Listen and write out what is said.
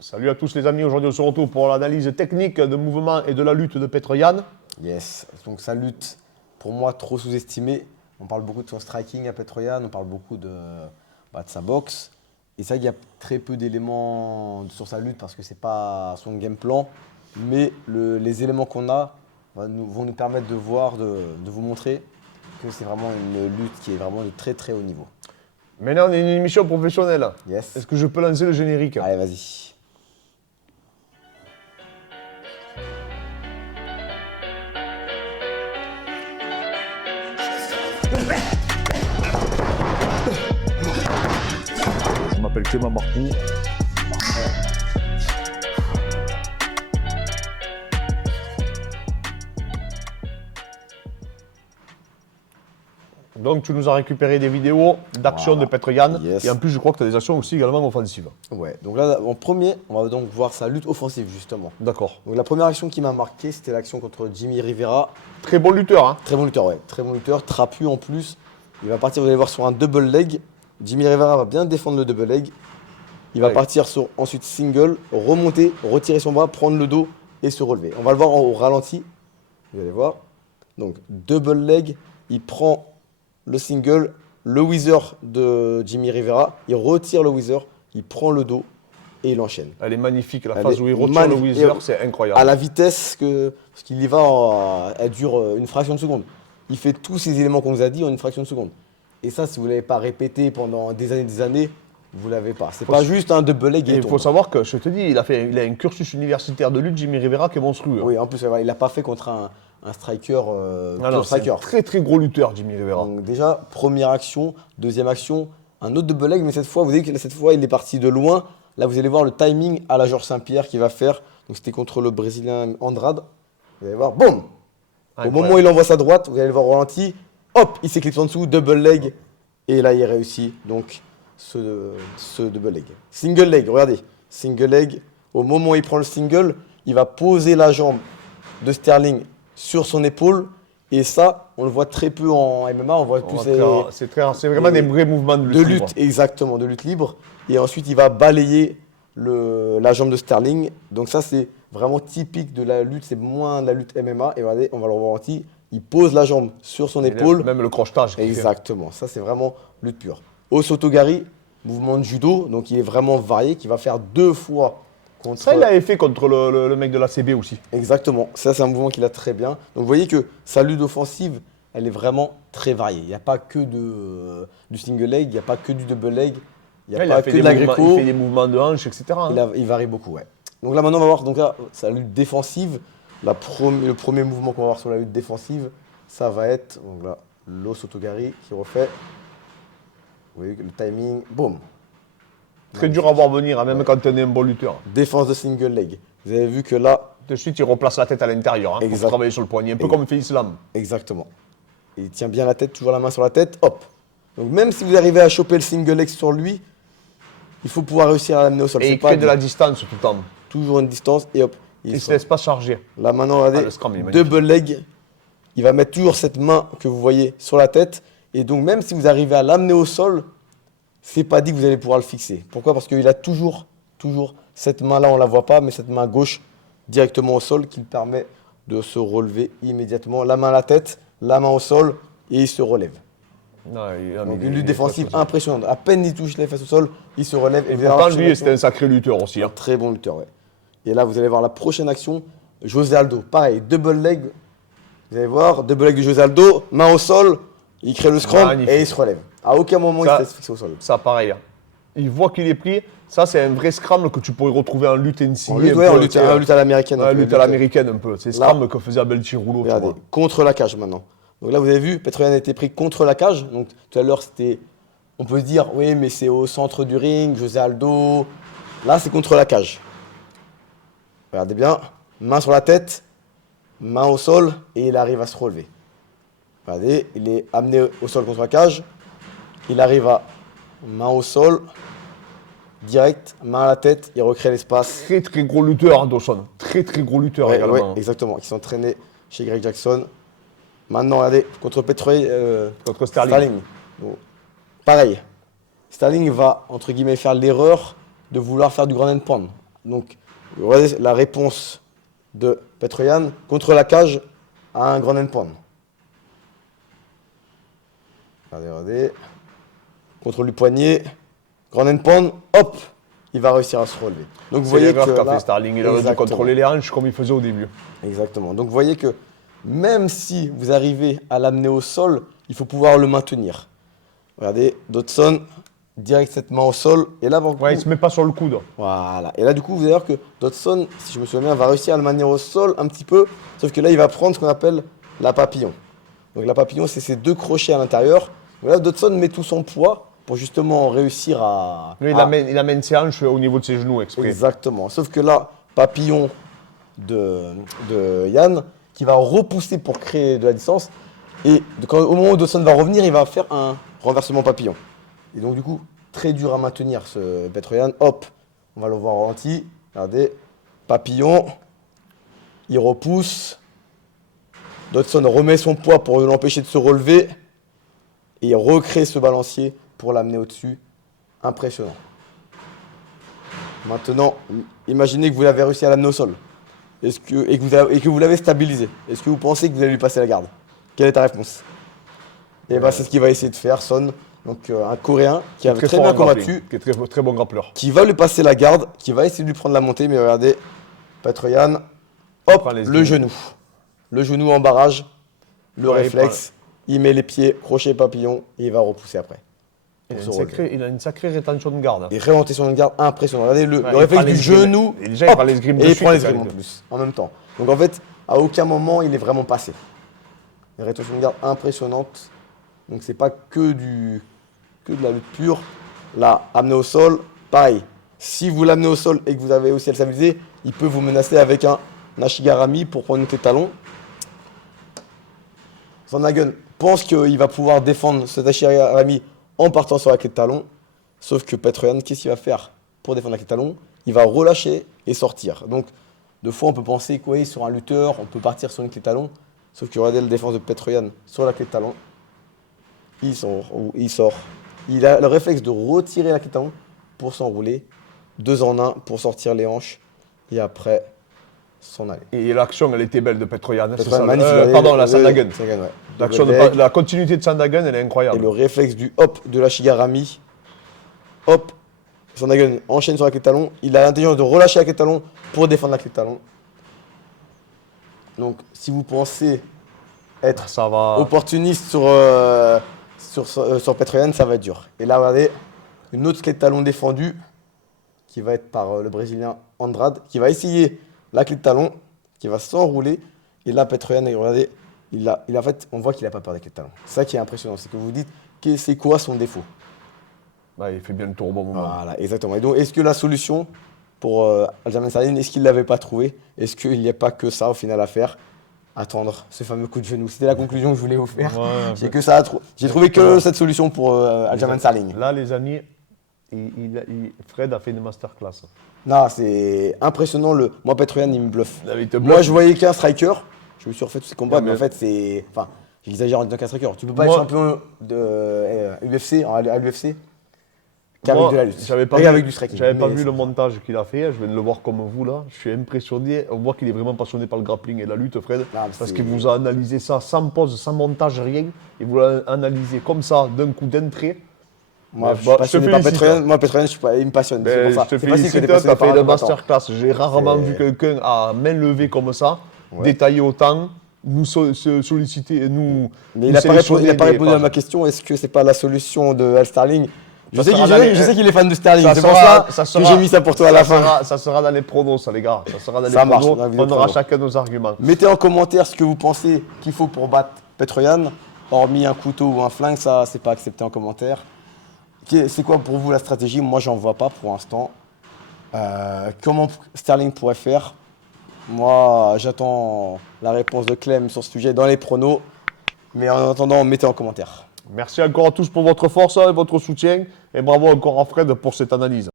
Salut à tous les amis, aujourd'hui on se retrouve pour l'analyse technique de mouvement et de la lutte de Petr Yan. Yes, donc sa lutte, pour moi, trop sous-estimée. On parle beaucoup de son striking à Petr Yan, on parle beaucoup de sa boxe. Et ça, il y a très peu d'éléments sur sa lutte parce que ce n'est pas son game plan. Mais les éléments qu'on a vont nous permettre de voir, de vous montrer que c'est vraiment une lutte qui est vraiment de très très haut niveau. Maintenant on est une émission professionnelle. Yes. Est-ce que je peux lancer le générique? Allez, vas-y. Je m'appelle Clément Marcoux. Donc tu nous as récupéré des vidéos d'action de Petr Yan. Yes. Et en plus je crois que tu as des actions aussi également offensives. Ouais, donc là, en premier, on va donc voir sa lutte offensive, justement. D'accord. Donc la première action qui m'a marqué, c'était l'action contre Jimmy Rivera. Très bon lutteur, hein. Très bon lutteur, ouais. Très bon lutteur, trapu en plus. Il va partir, vous allez voir, sur un double leg. Jimmy Rivera va bien défendre le double leg. Il va Ouais. partir sur ensuite single, remonter, retirer son bras, prendre le dos et se relever. On va le voir au ralenti. Vous allez voir. Donc double leg, il prend le single, le whizzer de Jimmy Rivera, il retire le whizzer, il prend le dos et il enchaîne. Elle est magnifique, la Elle phase est où il retire le magnifique. whizzer, c'est incroyable. À la vitesse parce qu'il y va, elle dure une fraction de seconde. Il fait tous ces éléments qu'on vous a dit en une fraction de seconde. Et ça, si vous ne l'avez pas répété pendant des années, vous ne l'avez pas. C'est pas juste un double leg Et et il il faut tombe. savoir que, je te dis, il a un cursus universitaire de lutte, Jimmy Rivera, qui est monstrueux. Oui, en plus, il n'a pas fait contre un striker, Non, pur c'est un striker. très très gros lutteur, Jimmy Rivera. Donc déjà, première action, deuxième action, un autre double leg, mais cette fois, vous voyez que cette fois, il est parti de loin. Là, vous allez voir le timing à la Georges Saint-Pierre qu'il va faire. Donc c'était contre le Brésilien Andrade. Vous allez voir, boum. Au Incroyable. moment où il envoie sa droite, vous allez le voir au ralenti, hop, il s'éclipse en dessous, double leg, et là il réussit donc ce double leg. Single leg, regardez, single leg, au moment où il prend le single, il va poser la jambe de Sterling sur son épaule, et ça, on le voit très peu en MMA, on voit plus C'est vraiment des vrais mouvements de lutte. de libre. lutte, exactement, de lutte libre, et ensuite il va balayer la jambe de Sterling, donc ça c'est vraiment typique de la lutte, c'est moins de la lutte MMA, et regardez, on va le revoir en petit, il pose la jambe sur son épaule. Même le crochetage. qu'il fait. Exactement, ça c'est vraiment lutte pure. Osotogari, mouvement de judo, donc il est vraiment varié, qui va faire 2 fois contre. Ça, il l'avait fait contre le mec de la CB aussi. Exactement, ça c'est un mouvement qu'il a très bien. Donc vous voyez que sa lutte offensive, elle est vraiment très variée. Il n'y a pas que du single leg, il n'y a pas que du double leg, il n'y a Il pas a fait que des de la mouvements- gréco. il fait des mouvements de hanche, etc. hein. Il varie beaucoup, ouais. Donc là maintenant on va voir donc là, sa lutte défensive. Le premier mouvement qu'on va voir sur la lutte défensive, ça va être donc là, l'Osotogari qui refait. Vous voyez que le timing, boum. Très dur à voir venir, hein, même quand on est un bon lutteur. Défense de single leg. Vous avez vu que là, De suite, il replace la tête à l'intérieur hein, pour Exact. travailler sur le poignet, un peu Et- comme fait Islam. exactement. Et il tient bien la tête, toujours la main sur la tête, hop. Donc même si vous arrivez à choper le single leg sur lui, il faut pouvoir réussir à l'amener au sol. Et C'est il pas crée de la distance tout le temps. toujours une distance et hop. Il ne se sort. laisse pas charger. Là maintenant, regardez, le scrum, il est magnifique. double leg. Il va mettre toujours cette main que vous voyez sur la tête. Et donc même si vous arrivez à l'amener au sol, c'est pas dit que vous allez pouvoir le fixer. Pourquoi? Parce qu'il a toujours cette main-là, on la voit pas, mais cette main gauche directement au sol qui lui permet de se relever immédiatement. La main à la tête, la main au sol et il se relève. Non, Donc une lutte défensive impressionnante. À peine il touche les fesses au sol, il se relève. Et vous allez pourtant, voir lui, une c'était un sacré lutteur aussi. hein. très bon lutteur, ouais. Et là, vous allez voir la prochaine action. José Aldo, pareil, double leg. Vous allez voir, double leg de José Aldo, main au sol, il crée le scrum Magnifique. et il se relève. À aucun moment Ça- il se laisse fixer au sol. Ça, pareil. hein. Il voit qu'il est pris. Ça, c'est un vrai scrum que tu pourrais retrouver en lutte NCA. En lutte, ouais, en lutte à l'américaine. un Ouais, peu, lutte à l'américaine un peu. C'est le Là- scrum que faisait Abel Chiroulo. tu Regardez, vois. contre la cage maintenant. Donc là, vous avez vu, Petr Yan a été pris contre la cage. Donc tout à l'heure, c'était. On peut se dire, oui, mais c'est au centre du ring, José Aldo. Là, c'est contre la cage. Regardez bien, main sur la tête, main au sol, et il arrive à se relever. Regardez, il est amené au sol contre la cage. Il arrive à main au sol, direct, main à la tête, il recrée l'espace. Très très gros lutteur, hein, Dawson. Très très gros lutteur Ouais, également. ouais, exactement, qui s'entraînait chez Greg Jackson. Maintenant, regardez, contre Petr Yan, Contre Sterling. Bon. Pareil, Sterling va, entre guillemets, faire l'erreur de vouloir faire du ground and pound. Donc, regardez la réponse de Petr-Yan contre la cage à un grand end pound. Regardez. Contrôle du poignet, grand end pound, hop, il va réussir à se relever. Donc vous C'est voyez que l'erreur qu'a là, fait Starling. Il aurait dû exactement. contrôler les hanches comme il faisait au début. Exactement. Donc vous voyez que même si vous arrivez à l'amener au sol, il faut pouvoir le maintenir. Regardez, Dodson, directement au sol. Et là, Ouais, il se met pas sur le coude. voilà. Et là, du coup, vous allez voir que Dodson, si je me souviens bien, va réussir à le maintenir au sol un petit peu. Sauf que là, il va prendre ce qu'on appelle la papillon. Donc la papillon, c'est ces 2 crochets à l'intérieur. Donc là, Dodson met tout son poids pour justement réussir à... Lui, il amène ses hanches au niveau de ses genoux exprès. Exactement. Sauf que là, papillon de Yann, qui va repousser pour créer de la distance. Et au moment où Dodson va revenir, il va faire un renversement papillon. Et donc, du coup, très dur à maintenir ce Petr-Yan. Hop, on va le voir au ralenti. Regardez, papillon. Il repousse. Dodson remet son poids pour l'empêcher de se relever. Et il recrée ce balancier pour l'amener au-dessus. Impressionnant. Maintenant, imaginez que vous l'avez réussi à l'amener au sol. Et que vous l'avez stabilisé. Est-ce que vous pensez que vous allez lui passer la garde? Quelle est ta réponse? Et bah, c'est ce qu'il va essayer de faire, Son. Donc un Coréen qui a très bien combattu, qui est très bon grappleur. qui va lui passer la garde, qui va essayer de lui prendre la montée. Mais regardez, Petr-Yan, hop, le genou. Le genou en barrage, le réflexe. Il met les pieds, crochet papillon, et il va repousser après. Il a une sacrée rétention de garde. Et réorientation de garde impressionnant. Regardez le réflexe du genou. Et déjà, il prend l'escrime de et il suite. prend l'escrime en plus, en même temps. Donc en fait, à aucun moment, il est vraiment passé. Une rétention de garde impressionnante. Donc c'est pas que de la lutte pure. Là, amené au sol, pareil. Si vous l'amenez au sol et que vous avez aussi à le stabiliser, il peut vous menacer avec un Ashigarami pour prendre tes talons. Sandhagen pense qu'il va pouvoir défendre cet Ashigarami en partant sur la clé de talon. Sauf que Petr-Yan, qu'est-ce qu'il va faire pour défendre la clé de talon? Il va relâcher et sortir. Donc, de fois, on peut penser que sur un lutteur, on peut partir sur une clé de talon. Sauf que regardez la défense de Petr-Yan sur la clé de talon. Il sort. Il a le réflexe de retirer la clé de talon pour s'enrouler. 2 en 1 pour sortir les hanches. Et après, s'en aller. Et l'action, elle était belle de Petr-Yan. Pardon, la Sandhagen. Ouais. La continuité de Sandhagen, elle est incroyable. Et le réflexe du hop de l'Ashigarami. Hop. Sandhagen enchaîne sur la clé de talon. Il a l'intelligence de relâcher la clé de talon pour défendre la clé de talon. Donc, si vous pensez être Ça va. opportuniste sur Petr-Yan, ça va être dur. Et là, regardez, une autre clé de talon défendue qui va être par le Brésilien Andrade, qui va essayer la clé de talon, qui va s'enrouler. Et là, Petr-Yan, regardez, en fait, on voit qu'il n'a pas peur des clés de talon. C'est ça qui est impressionnant, c'est que vous dites, c'est quoi son défaut? Ouais, il fait bien le tour au bon moment. Voilà, exactement. Et donc, est-ce que la solution pour Aljamain Sterling, est-ce qu'il ne l'avait pas trouvé? Est-ce qu'il n'y a pas que ça au final à faire? Attendre ce fameux coup de genou. C'était la conclusion que je voulais vous faire. Ouais, j'ai trouvé que cette solution pour Aljamain Sterling. Là, les amis, Fred a fait une masterclass. Non, c'est impressionnant. Moi, Petr-Yan, il me bluffe. Moi, Moi, je voyais qu'un striker. Je me suis refait tous ces combats, Ouais, mais en fait, c'est. Enfin, j'exagère en disant qu'un striker. Tu peux pas être champion de UFC, à l'UFC qu'avec de la lutte. Avec du striking. J'avais pas vu le montage qu'il a fait. Je viens de le voir comme vous là. Je suis impressionné. On voit qu'il est vraiment passionné par le grappling et la lutte, Fred. Parce qu'il vous a analysé ça sans pause, sans montage, rien. Il vous l'a analysé comme ça, d'un coup, d'un trait. Moi, je suis passionné par Petr-Yan. Moi, Petr-Yan, il me passionne. C'est pour ça. Je te félicite, tu as fait une masterclass. J'ai rarement vu quelqu'un à main levée comme ça, détailler autant, nous solliciter, nous. Mais il n'a pas répondu à ma question. Est-ce que c'est pas la solution de Al Sterling? Je sais qu'il est fan de Sterling, c'est pour ça que j'ai mis ça pour toi à la fin. Ça sera dans les pronos, ça, les gars. Ça sera dans les pronos. On aura chacun nos arguments. Mettez en commentaire ce que vous pensez qu'il faut pour battre Petr-Yan. Hormis un couteau ou un flingue, ça, c'est pas accepté en commentaire. C'est quoi pour vous la stratégie? Moi, j'en vois pas pour l'instant. Comment Sterling pourrait faire? Moi, j'attends la réponse de Clem sur ce sujet dans les pronos. Mais en attendant, mettez en commentaire. Merci encore à tous pour votre force et votre soutien. Et bravo encore à Fred pour cette analyse.